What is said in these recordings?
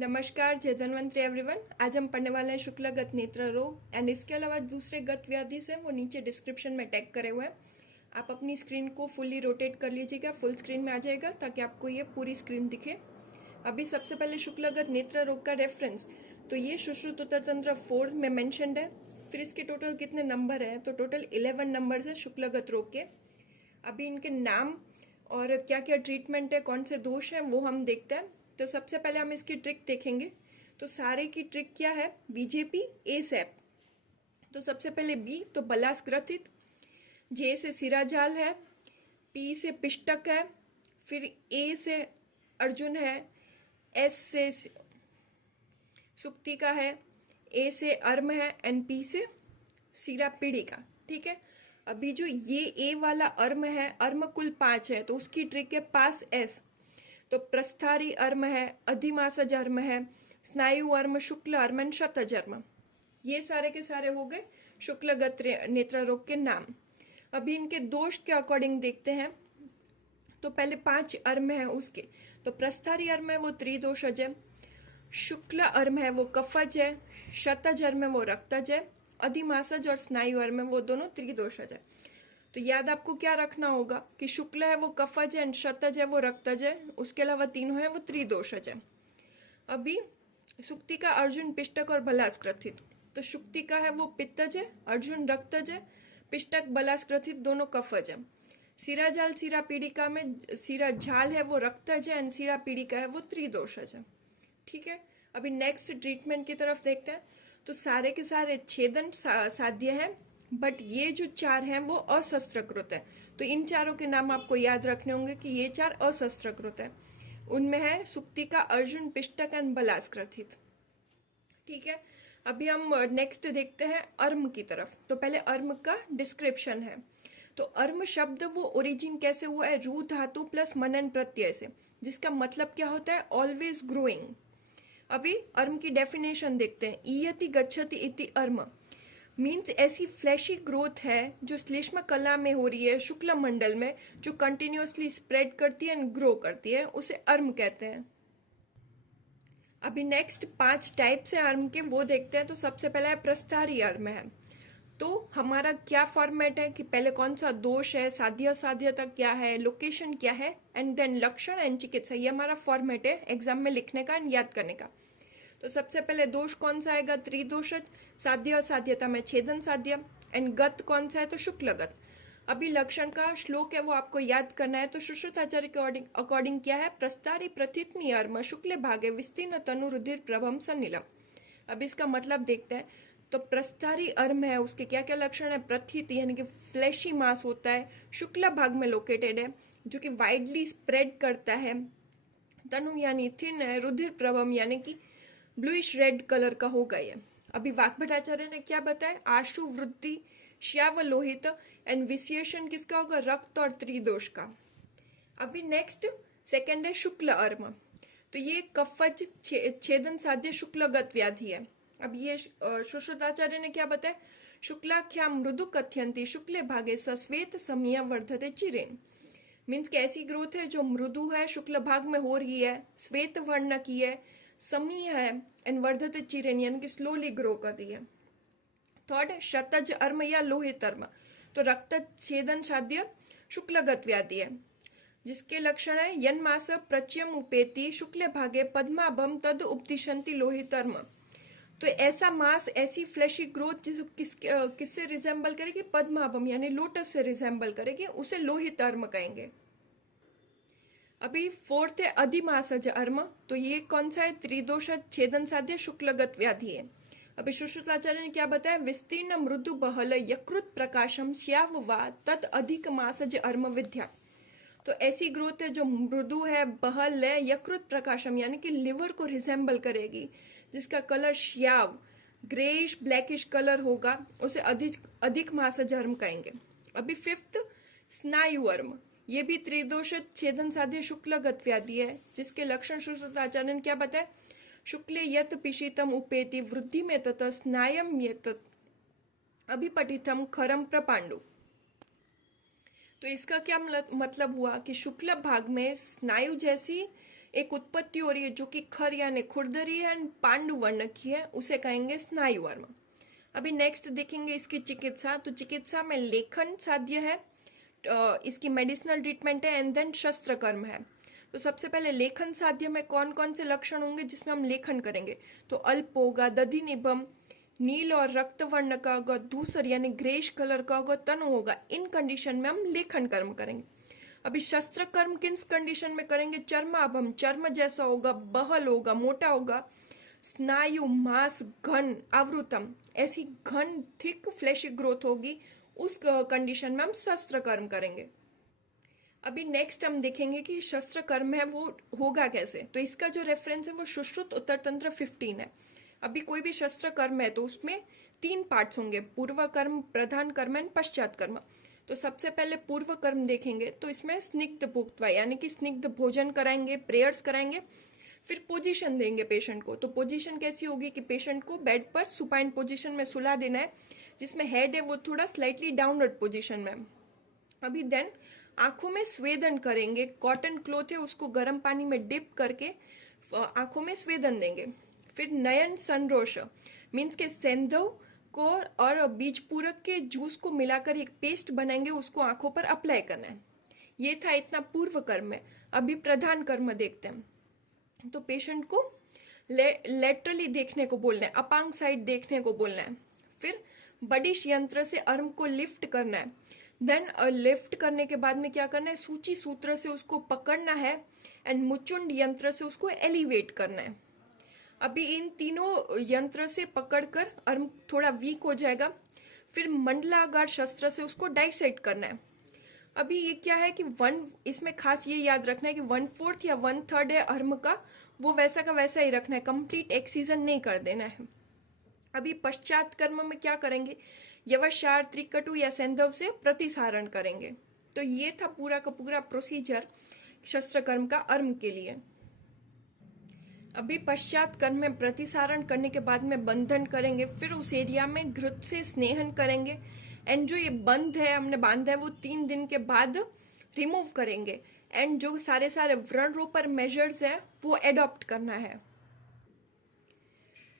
नमस्कार, जय धन्वंतरि एवरीवन। आज हम पढ़ने वाले हैं शुक्लागत नेत्र रोग एंड इसके अलावा दूसरे गत व्याधि से वो नीचे डिस्क्रिप्शन में टैग करे हुए हैं। आप अपनी स्क्रीन को फुल्ली रोटेट कर लीजिएगा, फुल स्क्रीन में आ जाएगा ताकि आपको ये पूरी स्क्रीन दिखे। अभी सबसे पहले शुक्लागत नेत्र रोग का रेफरेंस, तो ये सुश्रुत उत्तर तंत्र 4 में मैंशनड है। फिर इसके टोटल कितने नंबर हैं, तो टोटल 11 नंबर है शुक्लागत रोग के। अभी इनके नाम और क्या क्या ट्रीटमेंट है, कौन से दोष हैं, वो हम देखते हैं। तो सबसे पहले हम इसकी ट्रिक देखेंगे। तो सारे की ट्रिक क्या है, बीजेपी ए सैप। तो सबसे पहले बी तो बलास ग्रथित, जे से सिराजाल है, पी से पिष्टक है, फिर ए से अर्जुन है, एस से सुक्तिका है, ए से अर्म है एंड पी से सीरा पीड़िका। ठीक है। अभी जो ये ए वाला अर्म है, अर्म कुल 5 है, तो उसकी ट्रिक है पास एस। तो प्रस्थारी अर्म है, अधिमासज अर्म है, स्नायु अर्म, शुक्ल अर्म एंड शतज अर्म। ये सारे के सारे हो गए शुक्लगत नेत्र रोग के नाम। अभी इनके दोष के अकॉर्डिंग देखते हैं। तो पहले 5 अर्म है उसके, तो प्रस्थारी अर्म है वो त्रिदोषज है, शुक्ल अर्म है वो कफज है, शतज अर्म है वो रक्तज है, अधिमासज और स्नायु अर्म है वो दोनों त्रिदोषज है। तो याद आपको क्या रखना होगा कि शुक्ल है वो कफज है, शतज है वो रक्तज है, उसके अलावा तीनों है वो त्रिदोषज है। अभी सुक्तिका अर्जुन पिष्टक और बलास ग्रथित, तो शुक्तिका है वो पित्तज है, अर्जुन रक्तज है, पिष्टक बलास ग्रथित दोनों कफज है। सिराजाल सीरा पीड़िका में सीरा झाल है वो रक्तज है एंड सीरा पीड़िका है वो त्रिदोषज है। ठीक है। अभी नेक्स्ट ट्रीटमेंट की तरफ देखते हैं। तो सारे के सारे छेदन साध्य है, बट ये जो 4 हैं वो अशस्त्रकृत है। तो इन चारों के नाम आपको याद रखने होंगे कि ये 4 अशस्त्रकृत है। उनमें है सुक्तिका, अर्जुन, पिष्टक एंड बलास ग्रथित। ठीक है। अभी हम नेक्स्ट देखते हैं अर्म की तरफ। तो पहले अर्म का डिस्क्रिप्शन है। तो अर्म शब्द वो ओरिजिन कैसे हुआ है, रू धातु प्लस मनन प्रत्यय से, जिसका मतलब क्या होता है, ऑलवेज ग्रोइंग। अभी अर्म की डेफिनेशन देखते हैं। ईयति गच्छति इति अर्म मीन्स ऐसी फ्लैशी ग्रोथ है जो श्लेष्म कला में हो रही है, शुक्ल मंडल में, जो कंटिन्यूअसली स्प्रेड करती है एंड ग्रो करती है, उसे अर्म कहते हैं। अभी नेक्स्ट 5 टाइप्स है अर्म के, वो देखते हैं। तो सबसे पहला है प्रस्थारी अर्म है। तो हमारा क्या फॉर्मेट है कि पहले कौन सा दोष है, साध्य असाध्यता क्या है, लोकेशन क्या है, एंड देन लक्षण एंड चिकित्सा। ये हमारा फॉर्मेट है एग्जाम में लिखने का एंड याद करने का। तो सबसे पहले दोष कौन सा आएगा, त्रिदोषज। साध्य असाध्यता में छेदन साध्य एंड गत कौन सा है, तो शुक्लगत। अभी लक्षण का श्लोक है वो आपको याद करना है। तो सुश्रुताचार्य के अकॉर्डिंग क्या है, प्रस्तारी प्रथितमी अर्म शुक्ल भागे विस्तीर्ण तनु रुधिर प्रभम सन्निलम। अब इसका मतलब देखते हैं। तो प्रस्तारी अर्म है, उसके क्या क्या लक्षण है, प्रथित यानी कि फ्लैशी मास होता है, शुक्ल भाग में लोकेटेड है, जो कि वाइडली स्प्रेड करता है, तनु यानी थिन है, रुधिर प्रभम यानी कि ब्लूइश रेड कलर का होगा ये। अभी वाग्भटाचार्य ने क्या बताया, आशु वृद्धि, श्याव लोहित एंड विशेषण किसका होगा, रक्त और त्रिदोष का। अभी नेक्स्ट सेकंड है शुक्ल अर्म। तो ये कफज छेदन साध्य शुक्लगत व्याधि है। अब ये सुश्रुताचार्य ने क्या बताया, शुक्लाख्या मृदु कथ्यंती शुक्ले भागे सश्वेत समिया वर्धते चिरेन। मीन्स कि ऐसी ग्रोथ है जो मृदु है, शुक्ल भाग में हो रही है, श्वेत वर्ण की है, समीय है एंड वर्धते चिरेन यानी कि स्लोली ग्रो कर रही है। थर्ड शतज अर्म या लोहित अर्म। तो रक्त छेदन साध्य शुक्लगत व्याधि है, जिसके लक्षण है यन मास प्रच्यम उपेति शुक्ल भागे पद्माभम तद उपदिशंति लोहित अर्म। तो ऐसा मास, ऐसी फ्लैशी ग्रोथ जिस किससे रिजेंबल करेगी, पद्माभम यानी लोटस से रिजेंबल करेगी, उसे लोहित अर्म कहेंगे। अभी फोर्थ है अधिमासज अर्म। तो ये कौन सा है, त्रिदोष छेदन साध्य शुक्लगत व्याधि है। अभी सुश्रुताचार्य ने क्या बताया, विस्तीर्ण मृदु बहल यकृत प्रकाशम श्याव वा तत् अधिक मासज अर्म विद्या। तो ऐसी ग्रोथ है जो मृदु है, बहल है, यकृत प्रकाशम यानी कि लिवर को रिजेंबल करेगी, जिसका कलर श्याव ग्रेइश ब्लैकिश कलर होगा, उसे अधिक मासज अर्म कहेंगे। अभी फिफ्थ स्नायु अर्म। ये भी त्रिदोष छेदन साध्य शुक्लगत व्याधि है, जिसके लक्षण सुश्रुताचार्य ने क्या बताया, शुक्ले यत पिशितम उपेति वृद्धि में तत स्नायम यत अभिपठितम खरम प्रपांडु। तो इसका क्या मतलब हुआ कि शुक्ल भाग में स्नायु जैसी एक उत्पत्ति हो रही है जो कि खर यानी खुरदरी है एंड पांडु वर्ण की है, उसे कहेंगे स्नायु वर्म। अभी नेक्स्ट देखेंगे इसकी चिकित्सा। तो चिकित्सा में लेखन साध्य है, इसकी मेडिसिनल ट्रीटमेंट है एंड देन शस्त्र कर्म है। तो सबसे पहले लेखन साध्य में कौन कौन से लक्षण होंगे जिसमें हम लेखन करेंगे? तो अल्प होगा, दधि निभम, नील और रक्त वर्ण का होगा, धूसर यानी ग्रेश कलर का होगा, तनु होगा। इन कंडीशन में हम लेखन कर्म करेंगे। अभी शस्त्र कर्म किस कंडीशन में करेंगे? चर्माभम, चर्म जैसा होगा, बहल होगा, मोटा होगा, स्नायु, मांस, घन, आवृतम, ऐसी घन थिक फ्लैशी ग्रोथ होगी, उस कंडीशन में हम शस्त्र कर्म करेंगे। अभी नेक्स्ट हम देखेंगे कि शस्त्र कर्म है वो होगा कैसे। तो इसका जो रेफरेंस है वो सुश्रुत उत्तर तंत्र 15 है। अभी कोई भी शस्त्र कर्म है तो उसमें 3 पार्ट्स होंगे, पूर्व कर्म, प्रधान कर्म एंड पश्चात कर्म। तो सबसे पहले पूर्व कर्म देखेंगे तो इसमें स्निग्ध भुक्त्वा यानी कि स्निग्ध भोजन कराएंगे, प्रेयर्स कराएंगे, फिर पोजीशन देंगे पेशेंट को। तो पोजीशन कैसी होगी कि पेशेंट को बेड पर सुपाइन पोजीशन में सुला देना है, जिसमें हेड है वो थोड़ा स्लाइटली डाउनवर्ड पोजीशन में। अभी देन आंखों में स्वेदन करेंगे, कॉटन क्लॉथ है उसको गर्म पानी में डिप करके आंखों में स्वेदन देंगे। फिर नयन संरोष मीन्स के सेंधव को और बीज पूरक के जूस को मिलाकर एक पेस्ट बनाएंगे, उसको आंखों पर अप्लाई करना है। ये था इतना पूर्व कर्म है। अभी प्रधान कर्म देखते हैं। तो पेशेंट को लेटरली देखने को बोलना है, अपांग साइड देखने को बोलना है। फिर बडिश यंत्र से अर्म को लिफ्ट करना है। देन लिफ्ट करने के बाद में क्या करना है? सूची सूत्र से उसको पकड़ना है एंड मुचुंड यंत्र से उसको एलिवेट करना है। अभी इन तीनों यंत्र से पकड़कर अर्म थोड़ा वीक हो जाएगा। फिर मंडलाकार शस्त्र से उसको डाइसेक्ट करना है। अभी ये क्या है कि इसमें खास ये याद रखना है कि 1/4 या 1/3 है अर्म का, वो वैसा का वैसा ही रखना है, कंप्लीट एक्सीजन नहीं कर देना है। अभी पश्चात कर्म में क्या करेंगे? यवशार, त्रिकटु या सेंधव से प्रतिसारण करेंगे। तो ये था पूरा का पूरा प्रोसीजर शस्त्र कर्म का अर्म के लिए। अभी पश्चात कर्म में प्रतिसारण करने के बाद में बंधन करेंगे, फिर उस एरिया में घृत से स्नेहन करेंगे एंड जो ये बंध है हमने बांधा है वो 3 दिन के बाद रिमूव करेंगे एंड जो सारे व्रण रोपर मेजर्स है वो एडॉप्ट करना है।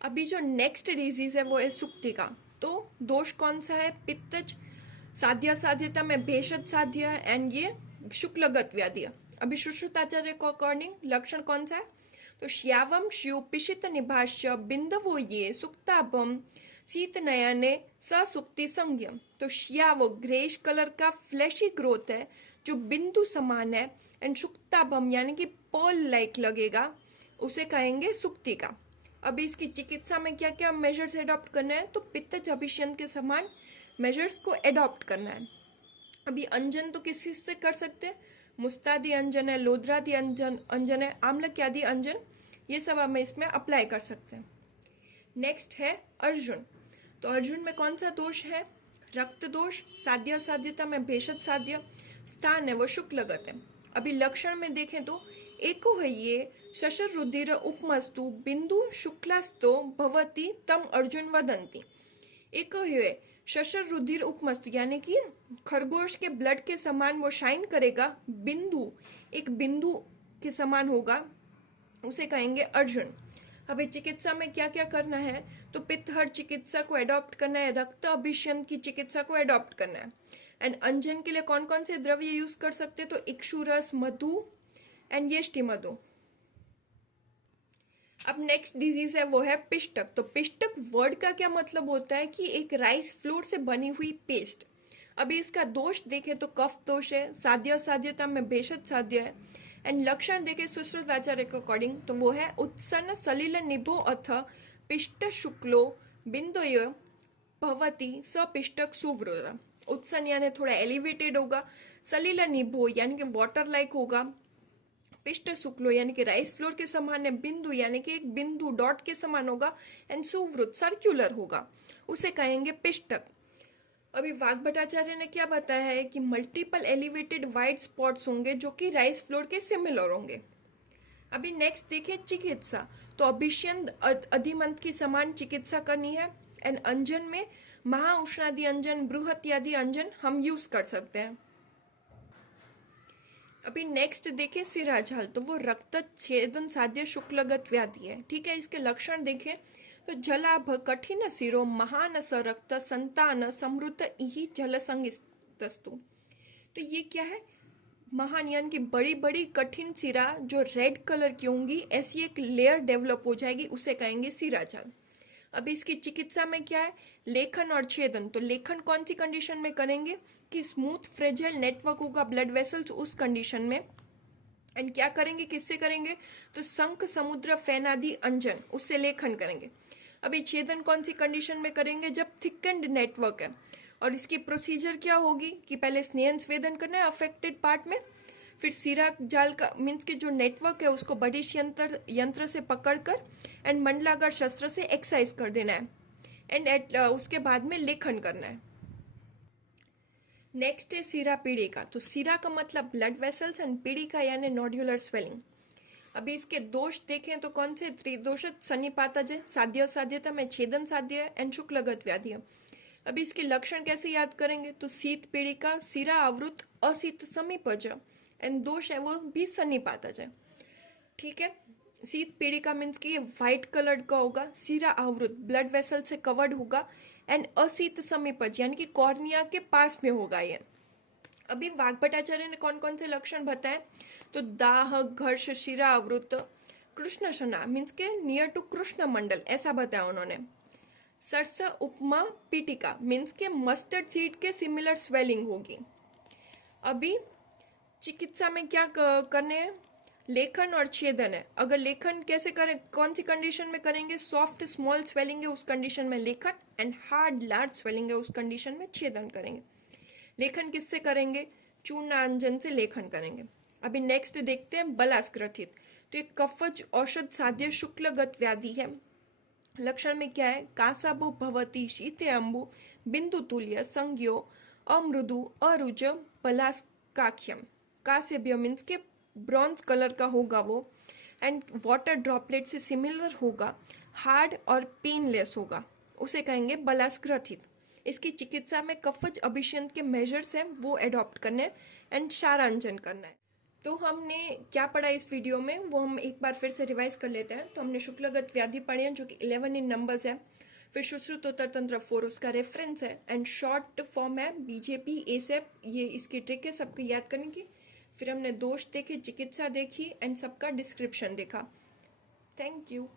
अभी जो नेक्स्ट डिजीज है वो है सुक्तिका। तो दोष कौन सा है? पित्तज, साध्य साध्यता में भेषज साध्य है एंड ये शुक्लगत व्याधि है। अभी सुश्रुताचार्य को अकॉर्डिंग लक्षण कौन सा है? तो श्यावम शिव पिशित निभाष्य बिंदवो ये सुक्ताभम शीत नयने ससुक्ति संज्ञम। तो श्याव ग्रेश कलर का फ्लैशी ग्रोथ है जो बिंदु समान है एंड सुक्ताभम यानी कि पॉल लाइक लगेगा, उसे कहेंगे सुक्तिका। अभी इसकी चिकित्सा में क्या क्या मेजर्स एडॉप्ट करना है? तो पित्तज अभिष्यन के समान मेजर्स को एडॉप्ट करना है। अभी अंजन तो किस चीज से कर सकते हैं? मुस्तादी अंजन है, लोद्रादी अंजन है, आम्लक्यादि अंजन, ये सब हमें इसमें अप्लाई कर सकते हैं। नेक्स्ट है अर्जुन। तो अर्जुन में कौन सा दोष है? रक्त दोष, साध्य साध्यता में भेषज साध्य, स्थान है वो शुक्लगत है। अभी लक्षण में देखें तो एको है ये शशर रुधिर उपमस्तु बिंदु शुक्लास्तो भवती तम अर्जुन वदंती। एको है शशर रुधिर उपमस्तु यानी कि खरगोश के ब्लड के समान वो शाइन करेगा, बिंदु एक बिंदु के समान होगा, उसे कहेंगे अर्जुन। अभी चिकित्सा में क्या क्या करना है? तो पित्तहर चिकित्सा को एडॉप्ट करना है, रक्त अभिषेक की चिकित्सा को एडॉप्ट करना है एंड अंजन के लिए कौन कौन से द्रव्य यूज कर सकते हैं? तो इक्षुरस, मधु एंड येष्टि मधु। अब नेक्स्ट डिजीज है वो है पिष्टक। तो पिष्टक वर्ड का क्या मतलब होता है कि एक राइस फ्लोर से बनी हुई पेस्ट। अभी इसका दोष देखें तो कफ दोष है, साध्य साध्यता में भेषज साध्य है एंड लक्षण देखें सुश्रुताचार्य के अकॉर्डिंग तो वो है उत्सन्न सलिल निभो अथ पिष्ट शुक्लो बिंदुय भवती सपिष्टक सुवृत। उत्सन यानी थोड़ा एलिवेटेड होगा, सलिल निभो यानी कि वाटर लाइक होगा, पिष्ट शुक्लो यानी कि राइस फ्लोर के समान है, बिंदु यानी कि एक बिंदु डॉट के समान होगा एंड सुवृत सर्क्युलर होगा, उसे कहेंगे पिष्टक। अभी वाग्भटाचार्य ने क्या बताया है कि मल्टीपल एलिवेटेड वाइट स्पॉट्स होंगे जो कि राइस फ्लोर के सिमिलर होंगे। अभी नेक्स्ट देखिए चिकित्सा। तो अभिष्यंद अधिमंत की समान चिकित्सा करनी है एंड अंजन में महाउष्णादि अंजन, बृहत्यादि अंजन हम यूज कर सकते हैं। अभी नेक्स्ट देखें सिराझाल, तो वो रक्त छेदन साध्य शुक्लगत व्याधि है। ठीक है, इसके लक्षण देखें तो जलाभ, कठिन सिरो, महान स रक्त, संतान, समृद्ध इहि जल संगिस्तस्तु। तो ये क्या है, महान यानी कि बड़ी बड़ी कठिन सिरा जो रेड कलर की होंगी, ऐसी एक लेयर डेवलप हो जाएगी, उसे कहेंगे सिराझाल। अब इसकी चिकित्सा में क्या है, लेखन और छेदन। तो लेखन कौन सी कंडीशन में करेंगे कि स्मूथ फ्रेजाइल नेटवर्क होगा ब्लड वेसल्स उस कंडीशन में। एंड क्या करेंगे, किससे करेंगे, तो शंख, समुद्र, फैनादि, अंजन, उससे लेखन करेंगे। अभी छेदन कौन सी कंडीशन में करेंगे, जब थिकन्ड नेटवर्क है। और इसकी प्रोसीजर क्या होगी कि पहले स्नेहन स्वेदन करना है अफेक्टेड पार्ट में, फिर सिरा जाल का मीन्स के जो नेटवर्क है उसको बडिश यंत्र से पकड़कर एंड मंडलाकार शस्त्र से एक्सरसाइज कर देना है। एंड उसके बाद में लेखन करना है। नेक्स्ट है सिरा पीड़िका। तो सिरा का मतलब ब्लड वेसल्स एंड पीड़िका यानी नोड्यूलर स्वेलिंग। अभी इसके दोष देखें तो कौन से, त्रिदोषित सन्निपातज है, साध्य साध्यता में छेदन साध्य है एंड शुक्लगत व्याधि है। अभी इसके लक्षण कैसे याद करेंगे, तो शीत पीड़िका, सिरा आवृत, अशीत समीपज एंड दोष है वो भी सन्निपातज है। ठीक है, शीत पीड़िका मीन्स कि ये व्हाइट कलर का होगा, सिरा आवृत ब्लड वेसल से कवर्ड होगा एंड अशीत समीपज यानी कि कॉर्निया के पास में होगा ये। अभी वाग्भटाचार्य ने कौन कौन से लक्षण बताए, तो दाह, घर्ष, शिरा आवृत, कृष्ण शना मीन्स के नियर टू कृष्ण मंडल, ऐसा बताया उन्होंने। सरस उपमा पीटिका मीन्स के मस्टर्ड सीड के सिमिलर स्वेलिंग होगी। अभी चिकित्सा में क्या करने हैं, लेखन और छेदन है। अगर लेखन कैसे करें, कौन सी कंडीशन में करेंगे, सॉफ्ट स्मॉल स्वेलिंग है उस कंडीशन में लेखन एंड हार्ड लार्ज स्वेलिंग है उस कंडीशन में छेदन करेंगे। लेखन किससे करेंगे, चूर्णांजन से लेखन करेंगे। अभी नेक्स्ट देखते हैं बलास्ग्रथित। तो एक कफज औषध साध्य शुक्लगत व्याधि है। लक्षण में क्या है, कासाबु भवती शीते अंबु बिंदु तुल्य संज्ञो अमृदु अरुज पलास्काख्यम। कासेब्य मीन्स के ब्रॉन्ज कलर का होगा वो एंड वाटर ड्रॉपलेट से सिमिलर होगा, हार्ड और पेनलेस होगा, उसे कहेंगे बलास्ग्रथित। इसकी चिकित्सा में कफज अभिषेक के मेजर्स हैं वो एडॉप्ट करने एंड सारांजन करना है। तो हमने क्या पढ़ा इस वीडियो में वो हम एक बार फिर से रिवाइज कर लेते हैं। तो हमने शुक्लगत व्याधि पढ़े हैं जो कि 11 इन नंबर्स है। फिर सुश्रुतोत्तर तंत्र 4 उसका रेफरेंस है एंड शॉर्ट फॉर्म है बीजेपी एसेप, ये इसकी ट्रिक है सबको याद करने की। फिर हमने दोष देखे, चिकित्सा देखी एंड सबका डिस्क्रिप्शन देखा। Thank you.